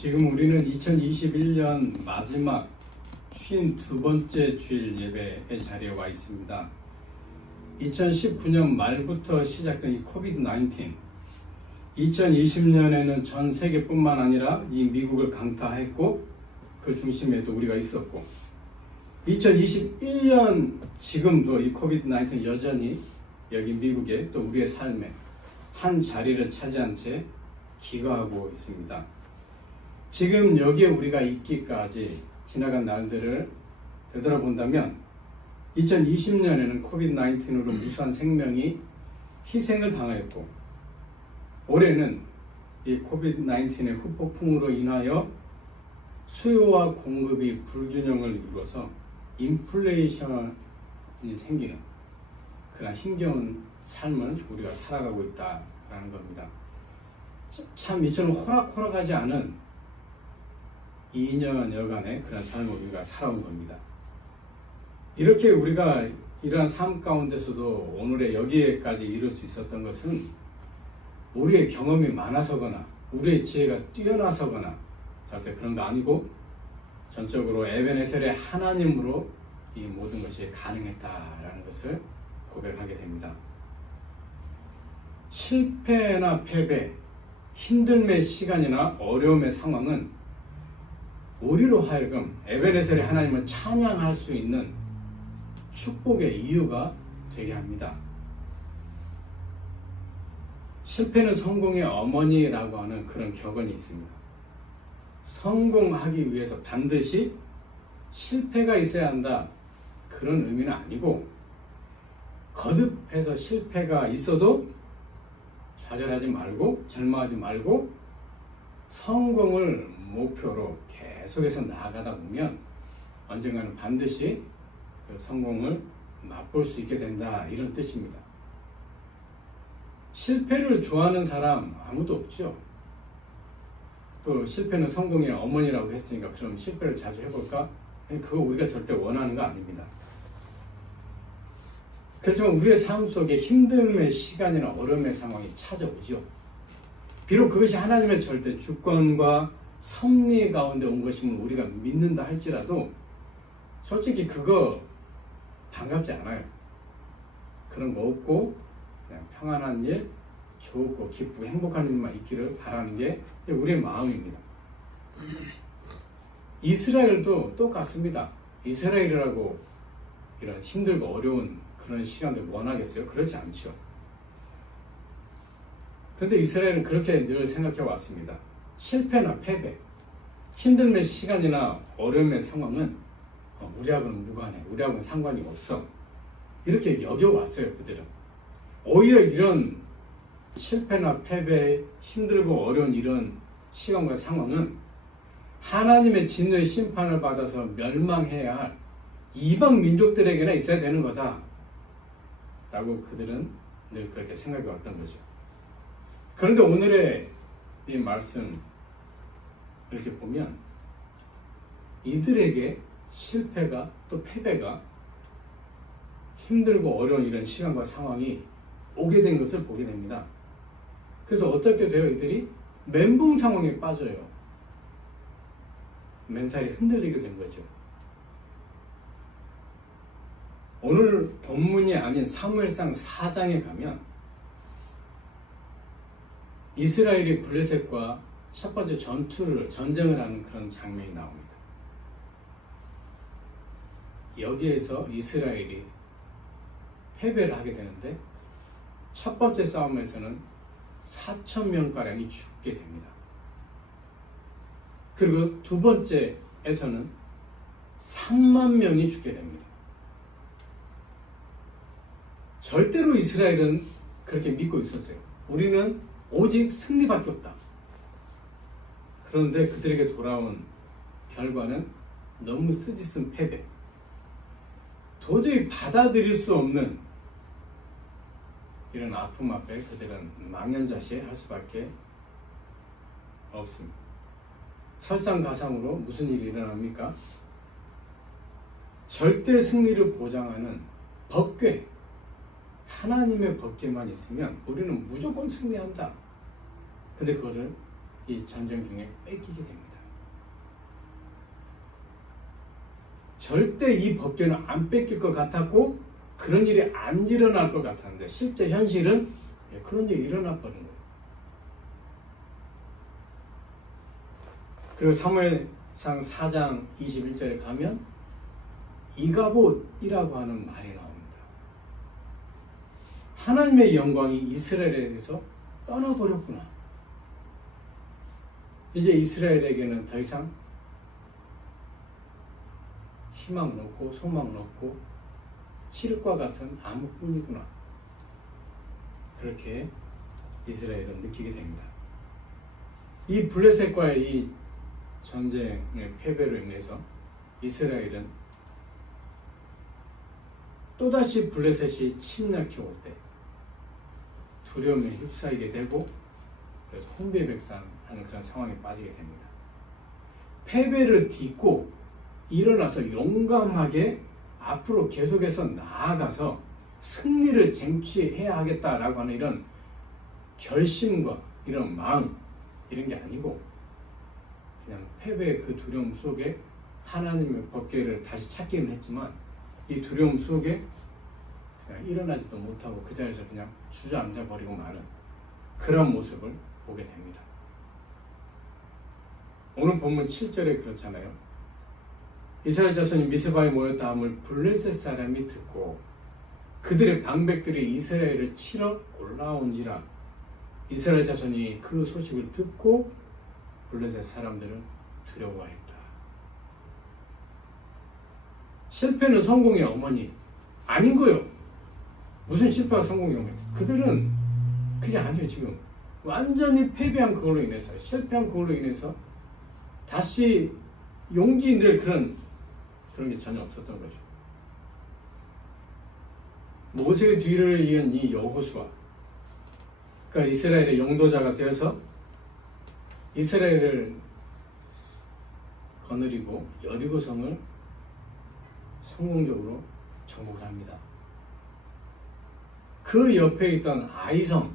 지금 우리는 2021년 마지막 52번째 주일 예배의 자리에 와 있습니다. 2019년 말부터 시작된 이 코비드-19, 2020년에는 전 세계뿐만 아니라 이 미국을 강타했고 그 중심에도 우리가 있었고, 2021년 지금도 이 코비드-19 여전히 여기 미국에 또 우리의 삶에 한 자리를 차지한 채 기거하고 있습니다. 지금 여기에 우리가 있기까지 지나간 날들을 되돌아본다면 2020년에는 코비드-19으로 무수한 생명이 희생을 당하였고, 올해는 이 코비드-19의 후폭풍으로 인하여 수요와 공급이 불균형을 이루어서 인플레이션이 생기는 그런 힘겨운 삶을 우리가 살아가고 있다라는 겁니다. 참 이처럼 호락호락하지 않은 2년여간의 그런 삶을 우리가 살아온 겁니다. 이렇게 우리가 이러한 삶 가운데서도 오늘의 여기에까지 이룰 수 있었던 것은 우리의 경험이 많아서거나 우리의 지혜가 뛰어나서거나 절대 그런 거 아니고 전적으로 에벤에셀의 하나님으로 이 모든 것이 가능했다라는 것을 고백하게 됩니다. 실패나 패배, 힘듦의 시간이나 어려움의 상황은 우리로 하여금 에벤에셀의 하나님을 찬양할 수 있는 축복의 이유가 되게 합니다. 실패는 성공의 어머니라고 하는 그런 격언이 있습니다. 성공하기 위해서 반드시 실패가 있어야 한다, 그런 의미는 아니고, 거듭해서 실패가 있어도 좌절하지 말고 절망하지 말고 성공을 목표로 계속해서 나아가다 보면 언젠가는 반드시 그 성공을 맛볼 수 있게 된다, 이런 뜻입니다. 실패를 좋아하는 사람 아무도 없죠. 또 실패는 성공의 어머니라고 했으니까 그럼 실패를 자주 해볼까? 그거 우리가 절대 원하는 거 아닙니다. 그렇지만 우리의 삶 속에 힘듦의 시간이나 어려움의 상황이 찾아오죠. 비록 그것이 하나님의 절대 주권과 섭리 가운데 온 것임을 우리가 믿는다 할지라도 솔직히 그거 반갑지 않아요. 그런 거 없고 그냥 평안한 일, 좋고 기쁘고 행복한 일만 있기를 바라는 게 우리의 마음입니다. 이스라엘도 똑같습니다. 이스라엘이라고 이런 힘들고 어려운 그런 시간들 원하겠어요? 그렇지 않죠. 그런데 이스라엘은 그렇게 늘 생각해 왔습니다. 실패나 패배, 힘듦의 시간이나 어려움의 상황은 우리하고는 무관해, 우리하고는 상관이 없어, 이렇게 여겨왔어요. 그들은 오히려 이런 실패나 패배, 힘들고 어려운 이런 시간과 상황은 하나님의 진노의 심판을 받아서 멸망해야 할 이방 민족들에게나 있어야 되는 거다 라고 그들은 늘 그렇게 생각해 왔던 거죠. 그런데 오늘의 이 말씀 이렇게 보면 이들에게 실패가 또 패배가 힘들고 어려운 이런 시간과 상황이 오게 된 것을 보게 됩니다. 그래서 어떻게 돼요? 이들이 멘붕 상황에 빠져요. 멘탈이 흔들리게 된 거죠. 오늘 본문이 아닌 사무엘상 4장에 가면 이스라엘이 블레셋과 첫 번째 전쟁을 하는 그런 장면이 나옵니다. 여기에서 이스라엘이 패배를 하게 되는데 첫 번째 싸움에서는 4,000명가량이 죽게 됩니다. 그리고 두 번째에서는 3만 명이 죽게 됩니다. 절대로 이스라엘은 그렇게 믿고 있었어요. 우리는 오직 승리밖에 없다. 그런데 그들에게 돌아온 결과는 너무 쓰디쓴 패배, 도저히 받아들일 수 없는 이런 아픔 앞에 그들은 망연자실할 수밖에 없습니다. 설상가상으로 무슨 일이 일어납니까? 절대 승리를 보장하는 법궤, 하나님의 법궤만 있으면 우리는 무조건 승리한다. 근데 그거를 이 전쟁 중에 뺏기게 됩니다. 절대 이 법궤는 안 뺏길 것 같았고 그런 일이 안 일어날 것 같았는데 실제 현실은 그런 일이 일어나 버린 거예요. 그리고 사무엘상 4장 21절에 가면 이가봇이라고 하는 말이 나옵니다. 하나님의 영광이 이스라엘에게서 떠나버렸구나. 이제 이스라엘에게는 더 이상 희망은 없고 소망은 없고 실과 같은 암흑뿐이구나. 그렇게 이스라엘은 느끼게 됩니다. 이 블레셋과의 이 전쟁의 패배로 인해서 이스라엘은 또다시 블레셋이 침략해 올 때 두려움에 휩싸이게 되고 그래서 혼비백산하는 그런 상황에 빠지게 됩니다. 패배를 딛고 일어나서 용감하게 앞으로 계속해서 나아가서 승리를 쟁취해야 하겠다라고 하는 이런 결심과 이런 마음 이런 게 아니고 그냥 패배의 그 두려움 속에 하나님의 법궤를 다시 찾기는 했지만 이 두려움 속에 그냥 일어나지도 못하고 그 자리에서 그냥 주저앉아 버리고 마는 그런 모습을 보게 됩니다. 오늘 본문 7절에 그렇잖아요. 이스라엘 자손이 미스바에 모였다 함을 블레셋 사람이 듣고 그들의 방백들이 이스라엘을 치러 올라온지라. 이스라엘 자손이 그 소식을 듣고 블레셋 사람들은 두려워했다. 실패는 성공의 어머니 아닌 거요. 무슨 실패가 성공의 어머니? 그들은 그게 아니에요. 지금 완전히 패배한 그걸로 인해서, 실패한 그걸로 인해서 다시 용기 낼 그런 게 전혀 없었던 거죠. 모세의 뒤를 이은 이 여호수아, 그러니까 이스라엘의 용도자가 되어서 이스라엘을 거느리고 여리고성을 성공적으로 정복을 합니다. 그 옆에 있던 아이성,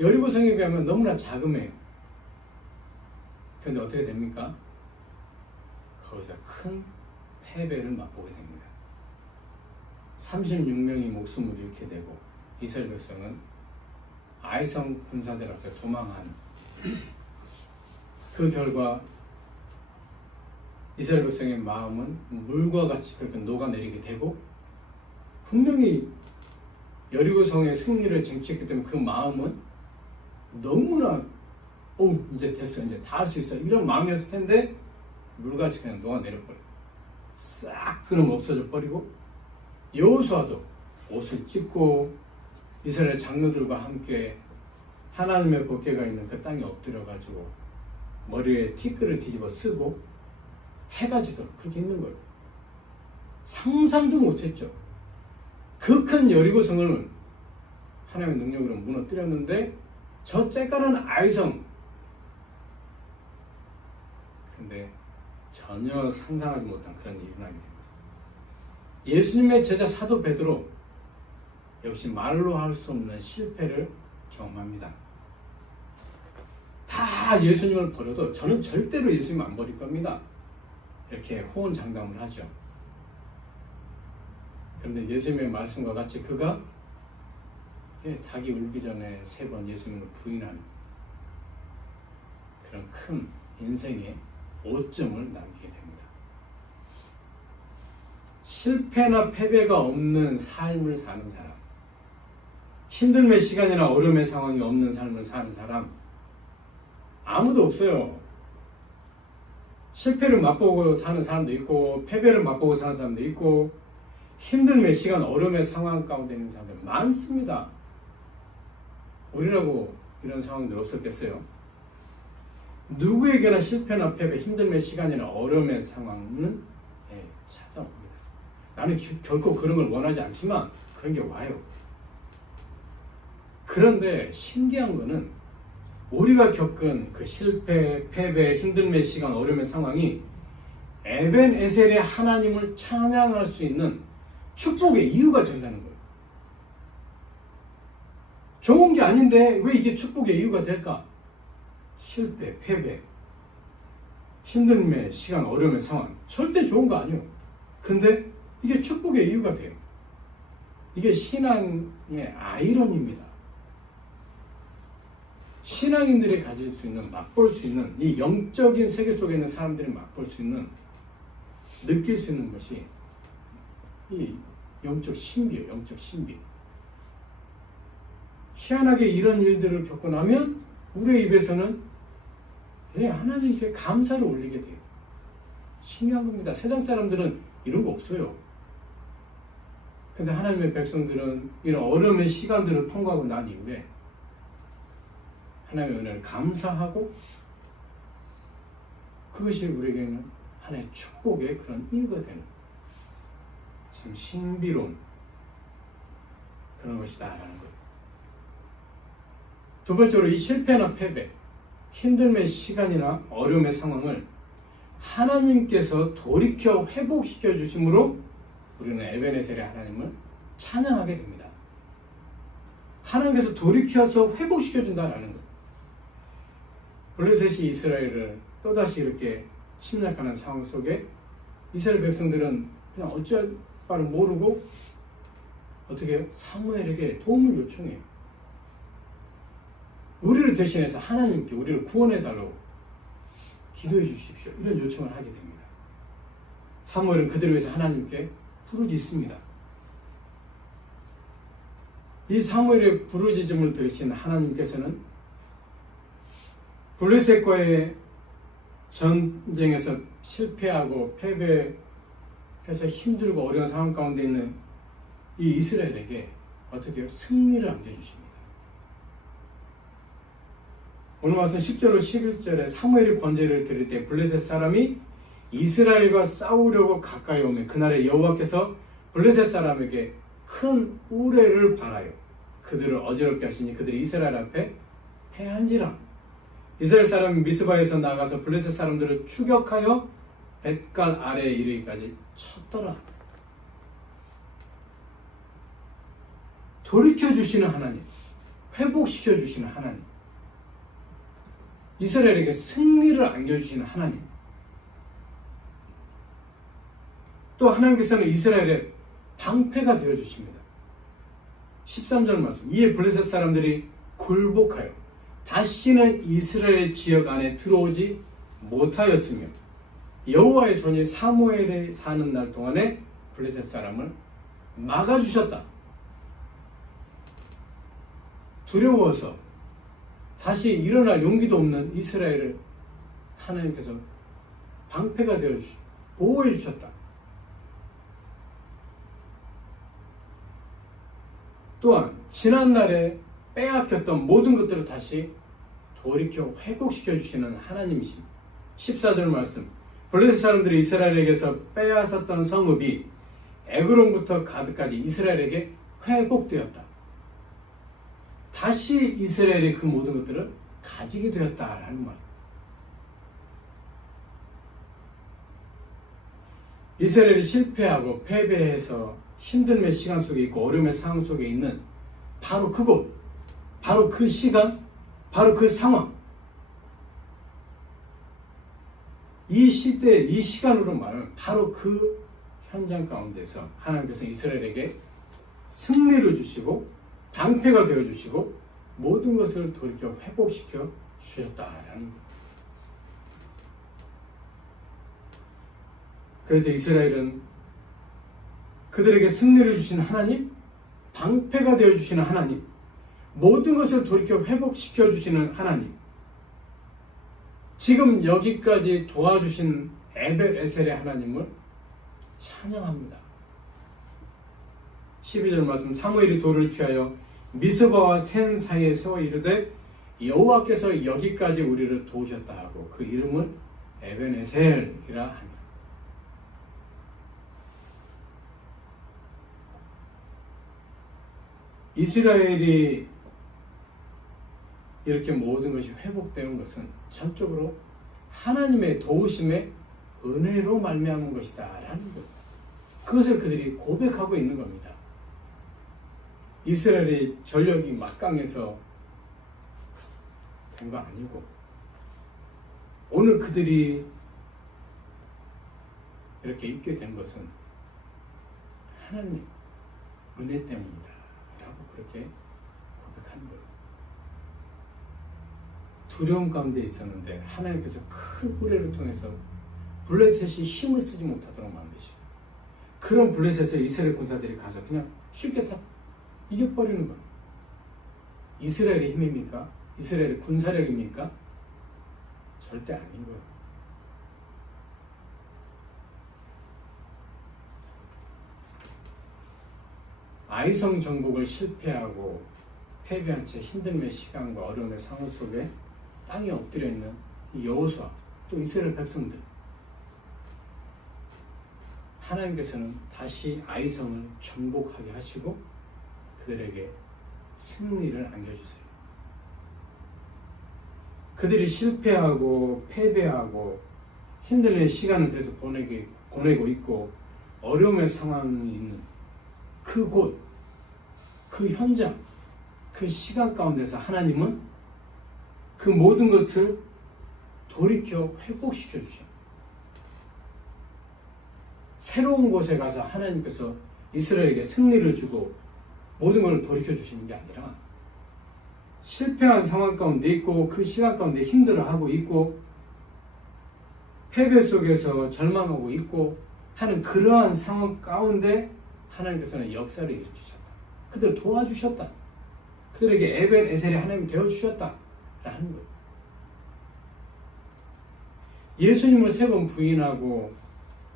여리고성에 비하면 너무나 자그매요. 그런데 어떻게 됩니까? 거기서 큰 패배를 맛보게 됩니다. 36명이 목숨을 잃게 되고 이스라엘 백성은 아이성 군사들 앞에 도망한 그 결과 이스라엘 백성의 마음은 물과 같이 그렇게 녹아내리게 되고 분명히 여리고성의 승리를 쟁취했기 때문에 그 마음은 너무나 이제 됐어, 이제 다 할 수 있어 이런 마음이었을 텐데 물같이 그냥 녹아내려버려요. 싹 그럼 없어져 버리고 여호수아도 옷을 찢고 이스라엘 장로들과 함께 하나님의 법궤가 있는 그 땅에 엎드려 가지고 머리에 티끌을 뒤집어 쓰고 해가 지도록 그렇게 있는 거예요. 상상도 못했죠. 그 큰 여리고성을 하나님의 능력으로 무너뜨렸는데 저 쬐까는 아이성, 근데 전혀 상상하지 못한 그런 일이 일어나게 됩니다. 예수님의 제자 사도 베드로 역시 말로 할 수 없는 실패를 경험합니다. 다 예수님을 버려도 저는 절대로 예수님 안 버릴 겁니다. 이렇게 호언장담을 하죠. 그런데 예수님의 말씀과 같이 그가 닭이 울기 전에 3번 예수님을 부인한 그런 큰 인생의 오점을 남기게 됩니다. 실패나 패배가 없는 삶을 사는 사람, 힘듦의 시간이나 어려움의 상황이 없는 삶을 사는 사람 아무도 없어요. 실패를 맛보고 사는 사람도 있고 패배를 맛보고 사는 사람도 있고 힘듦의 시간, 어려움의 상황 가운데 있는 사람들 많습니다. 우리라고 이런 상황들 없었겠어요? 누구에게나 실패나 패배, 힘듦의 시간이나 어려움의 상황은 찾아옵니다. 나는 결코 그런 걸 원하지 않지만 그런 게 와요. 그런데 신기한 거는 우리가 겪은 그 실패, 패배, 힘듦의 시간, 어려움의 상황이 에벤에셀의 하나님을 찬양할 수 있는 축복의 이유가 된다는 거예요. 좋은 게 아닌데 왜 이게 축복의 이유가 될까? 실패, 패배, 힘듦의 시간, 어려움의 상황 절대 좋은 거 아니에요. 근데 이게 축복의 이유가 돼요. 이게 신앙의 아이러니입니다. 신앙인들이 가질 수 있는, 맛볼 수 있는, 이 영적인 세계 속에 있는 사람들이 맛볼 수 있는, 느낄 수 있는 것이 이 영적 신비예요. 영적 신비. 희한하게 이런 일들을 겪고 나면 우리의 입에서는 하나님께 감사를 올리게 돼요. 신기한 겁니다. 세상 사람들은 이런 거 없어요. 근데 하나님의 백성들은 이런 어려움의 시간들을 통과하고 난 이후에 하나님의 은혜를 감사하고, 그것이 우리에게는 하나의 축복의 그런 이유가 되는, 지금 신비로운 그런 것이다라는 거예요. 두 번째로, 이 실패나 패배, 힘듦의 시간이나 어려움의 상황을 하나님께서 돌이켜 회복시켜 주심으로 우리는 에베네셀의 하나님을 찬양하게 됩니다. 하나님께서 돌이켜서 회복시켜 준다라는 거예요. 블레셋이 이스라엘을 또다시 이렇게 침략하는 상황 속에 이스라엘 백성들은 그냥 어찌할 바를 모르고 어떻게 해요? 사무엘에게 도움을 요청해요. 우리를 대신해서 하나님께 우리를 구원해달라고 기도해 주십시오. 이런 요청을 하게 됩니다. 사무엘은 그들을 위해서 하나님께 부르짖습니다. 이 사무엘의 부르짖음을 들으신 하나님께서는 블레셋과의 전쟁에서 실패하고 패배해서 힘들고 어려운 상황 가운데 있는 이 이스라엘에게 어떻게 해요? 승리를 안겨주십니다. 오늘 말씀 10절로 11절에 사무엘이 권제를 드릴 때 블레셋 사람이 이스라엘과 싸우려고 가까이 오면 그날에 여호와께서 블레셋 사람에게 큰 우레를 발하여 그들을 어지럽게 하시니 그들이 이스라엘 앞에 패한지라. 이스라엘 사람이 미스바에서 나가서 블레셋 사람들을 추격하여 벳갈 아래에 이르기까지 쳤더라. 돌이켜주시는 하나님, 회복시켜주시는 하나님, 이스라엘에게 승리를 안겨주시는 하나님, 또 하나님께서는 이스라엘의 방패가 되어주십니다. 13절 말씀, 이에 블레셋 사람들이 굴복하여 다시는 이스라엘 지역 안에 들어오지 못하였으며 여호와의 손이 사무엘에 사는 날 동안에 블레셋 사람을 막아주셨다. 두려워서 다시 일어날 용기도 없는 이스라엘을 하나님께서 방패가 되어 보호해 주셨다. 또한 지난날에 빼앗겼던 모든 것들을 다시 돌이켜 회복시켜 주시는 하나님이십니다. 14절 말씀, 블레셋 사람들이 이스라엘에게서 빼앗았던 성읍이 에그론부터 가드까지 이스라엘에게 회복되었다. 다시 이스라엘이 그 모든 것들을 가지게 되었다라는 말. 이스라엘이 실패하고 패배해서 힘듦의 시간 속에 있고 어려움의 상황 속에 있는 바로 그곳, 바로 그 시간, 바로 그 상황, 이 시대, 이 시간으로 말하면 바로 그 현장 가운데서 하나님께서 이스라엘에게 승리를 주시고 방패가 되어주시고 모든 것을 돌이켜 회복시켜 주셨다라는 거예요. 그래서 이스라엘은 그들에게 승리를 주신 하나님, 방패가 되어주시는 하나님, 모든 것을 돌이켜 회복시켜 주시는 하나님, 지금 여기까지 도와주신 에벨에셀의 하나님을 찬양합니다. 12절 말씀, 사무엘이 돌을 취하여 미스바와 센 사이에 세워 이르되 여호와께서 여기까지 우리를 도우셨다 하고 그 이름을 에벤에셀이라 하니. 이스라엘이 이렇게 모든 것이 회복되는 것은 전적으로 하나님의 도우심의 은혜로 말미암은 것이다 라는 것, 그것을 그들이 고백하고 있는 겁니다. 이스라엘의 전력이 막강해서 된 거 아니고 오늘 그들이 그렇게 있게 된 것은 하나님 은혜 때문이다 라고 그렇게 고백하는 거예요. 두려움 가운데 있었는데 하나님께서 큰 후레를 통해서 블레셋이 힘을 쓰지 못하도록 만드시고, 그런 블레셋에 이스라엘 군사들이 가서 그냥 쉽게 다 이겨버리는 거예요. 이스라엘의 힘입니까? 이스라엘의 군사력입니까? 절대 아닌 거예요. 아이성 정복을 실패하고 패배한 채 힘듦의 시간과 어려움의 상황 속에 땅에 엎드려 있는 여호수아 또 이스라엘 백성들, 하나님께서는 다시 아이성을 정복하게 하시고 그들에게 승리를 안겨주세요. 그들이 실패하고 패배하고 힘든 시간을 그래서 보내고 있고 어려움의 상황이 있는 그곳, 그 현장, 그 시간 가운데서 하나님은 그 모든 것을 돌이켜 회복시켜 주셔. 새로운 곳에 가서 하나님께서 이스라엘에게 승리를 주고 모든 걸 돌이켜 주시는 게 아니라, 실패한 상황 가운데 있고 그 시간 가운데 힘들어하고 있고 패배 속에서 절망하고 있고 하는 그러한 상황 가운데 하나님께서는 역사를 일으키셨다. 그들을 도와주셨다. 그들에게 에벤에셀이 하나님이 되어주셨다 라는 거예요. 예수님을 3번 부인하고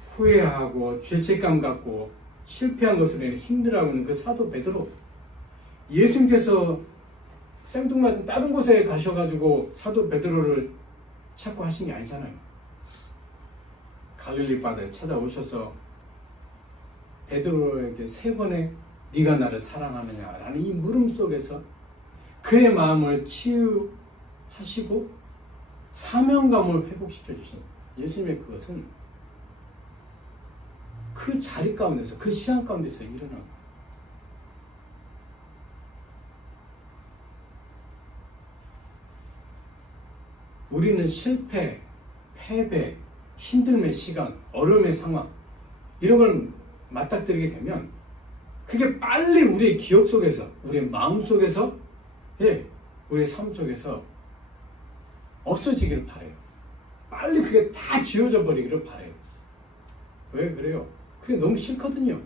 후회하고 죄책감 갖고 실패한 것으로 인해 힘들어하고 있는 그 사도 베드로, 예수님께서 생뚱맞은 다른 곳에 가셔가지고 사도 베드로를 찾고 하신 게 아니잖아요. 갈릴리 바다에 찾아오셔서 베드로에게 3번의 네가 나를 사랑하느냐라는 이 물음 속에서 그의 마음을 치유하시고 사명감을 회복시켜 주신 예수님의 그것은 그 자리 가운데서, 그 시간 가운데서 일어난 거예요. 우리는 실패, 패배, 힘듦의 시간, 어려움의 상황 이런 걸 맞닥뜨리게 되면 그게 빨리 우리의 기억 속에서, 우리의 마음 속에서, 우리의 삶 속에서 없어지기를 바라요. 빨리 그게 다 지워져 버리기를 바라요. 왜 그래요? 그게 너무 싫거든요.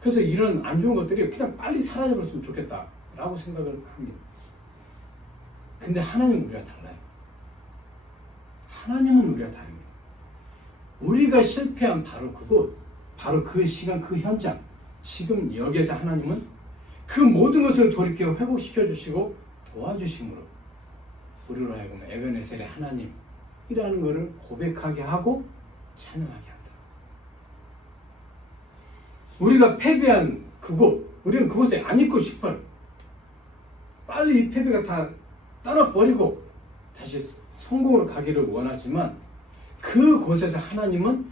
그래서 이런 안 좋은 것들이 그냥 빨리 사라져버렸으면 좋겠다라고 생각을 합니다. 근데 하나님은 우리가 달라요. 하나님은 우리가 다릅니다. 우리가 실패한 바로 그곳, 바로 그 시간, 그 현장, 지금 여기에서 하나님은 그 모든 것을 돌이켜 회복시켜 주시고 도와주심으로 우리로 하여금 에벤에셀의 하나님이라는 것을 고백하게 하고 찬양하게 한다. 우리가 패배한 그곳, 우리는 그곳에 안 있고 싶어요. 빨리 이 패배가 다 떠나버리고 다시 성공으로 가기를 원하지만, 그곳에서 하나님은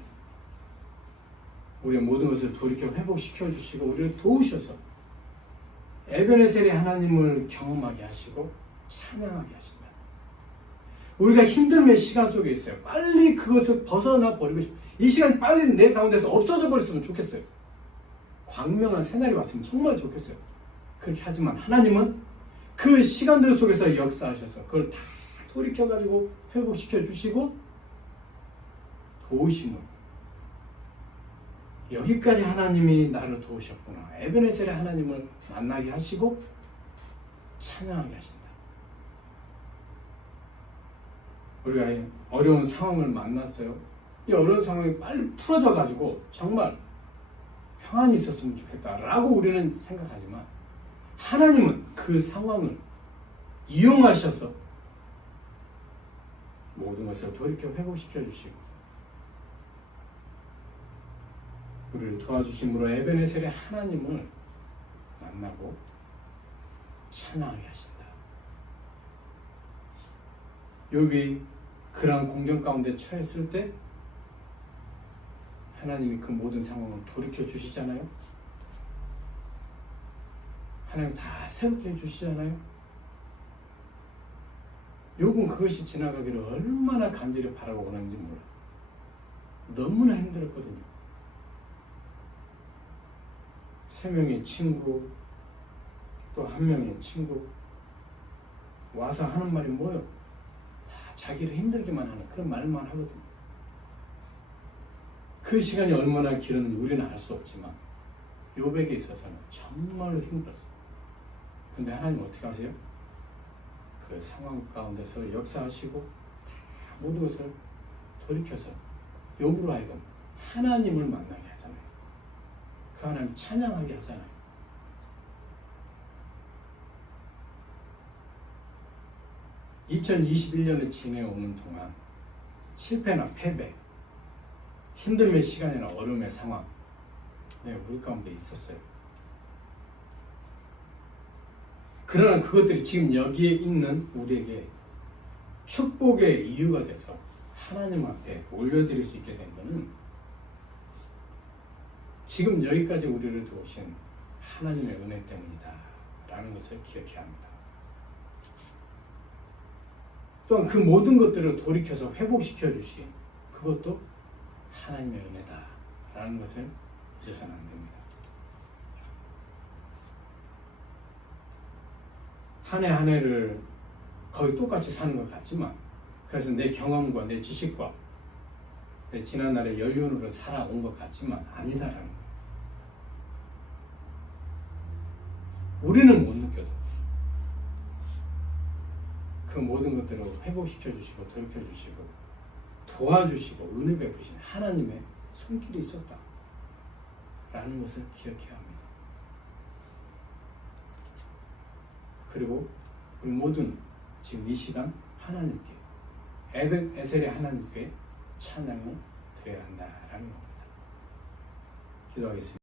우리의 모든 것을 돌이켜 회복시켜 주시고 우리를 도우셔서 에벤에셀의 하나님을 경험하게 하시고 찬양하게 하신다. 우리가 힘듦의 시간 속에 있어요. 빨리 그것을 벗어나 버리고 싶어요. 이 시간 빨리 내 가운데서 없어져 버렸으면 좋겠어요. 광명한 새날이 왔으면 정말 좋겠어요. 그렇게 하지만 하나님은 그 시간들 속에서 역사하셔서 그걸 다 돌이켜가지고 회복시켜 주시고 도우심을, 여기까지 하나님이 나를 도우셨구나, 에베네셀의 하나님을 만나게 하시고 찬양하게 하신다. 우리가 어려운 상황을 만났어요. 이 어려운 상황이 빨리 풀어져가지고 정말 평안이 있었으면 좋겠다라고 우리는 생각하지만, 하나님은 그 상황을 이용하셔서 모든 것을 돌이켜 회복시켜 주시고 우리를 도와주심으로 에베네셀의 하나님을 만나고 찬양하게 하신다. 욥이 그러한 공경 가운데 처했을 때 하나님이 그 모든 상황을 돌이켜 주시잖아요. 하나님 다 새롭게 해주시잖아요. 욥은 그것이 지나가기를 얼마나 간절히 바라고 원하는지 몰라. 너무나 힘들었거든요. 3명의 친구, 또 1명의 친구 와서 하는 말이 뭐예요? 다 자기를 힘들게만 하는 그런 말만 하거든요. 그 시간이 얼마나 길었는지 우리는 알 수 없지만 욥에게 있어서는 정말로 힘들었어요. 근데 하나님 어떻게 하세요? 그 상황 가운데서 역사하시고 다 모든 것을 돌이켜서 욥으로 하여금 하나님을 만나게 하잖아요. 그 하나님 찬양하게 하잖아요. (2021년을) 지내오는 동안 실패나 패배, 힘듦의 시간이나 어려움의 상황, 우리 가운데 있었어요. 그러나 그것들이 지금 여기에 있는 우리에게 축복의 이유가 돼서 하나님 앞에 올려드릴 수 있게 된 것은 지금 여기까지 우리를 도우신 하나님의 은혜 때문이다 라는 것을 기억해야 합니다. 또한 그 모든 것들을 돌이켜서 회복시켜 주신 그것도 하나님의 은혜다 라는 것을 잊어서는 안 됩니다. 한 해 한 해를 거의 똑같이 사는 것 같지만, 그래서 내 경험과 내 지식과 내 지난날의 연륜으로 살아온 것 같지만 아니다라는 거예요. 우리는 못 느껴도 그 모든 것들을 회복시켜 주시고 돌이켜 주시고 도와주시고 은혜 베푸신 하나님의 손길이 있었다 라는 것을 기억해야 합니다. 그리고 우리 모두는 지금 이 시간 하나님께 에셀의 하나님께 찬양을 드려야 한다라는 겁니다. 기도하겠습니다.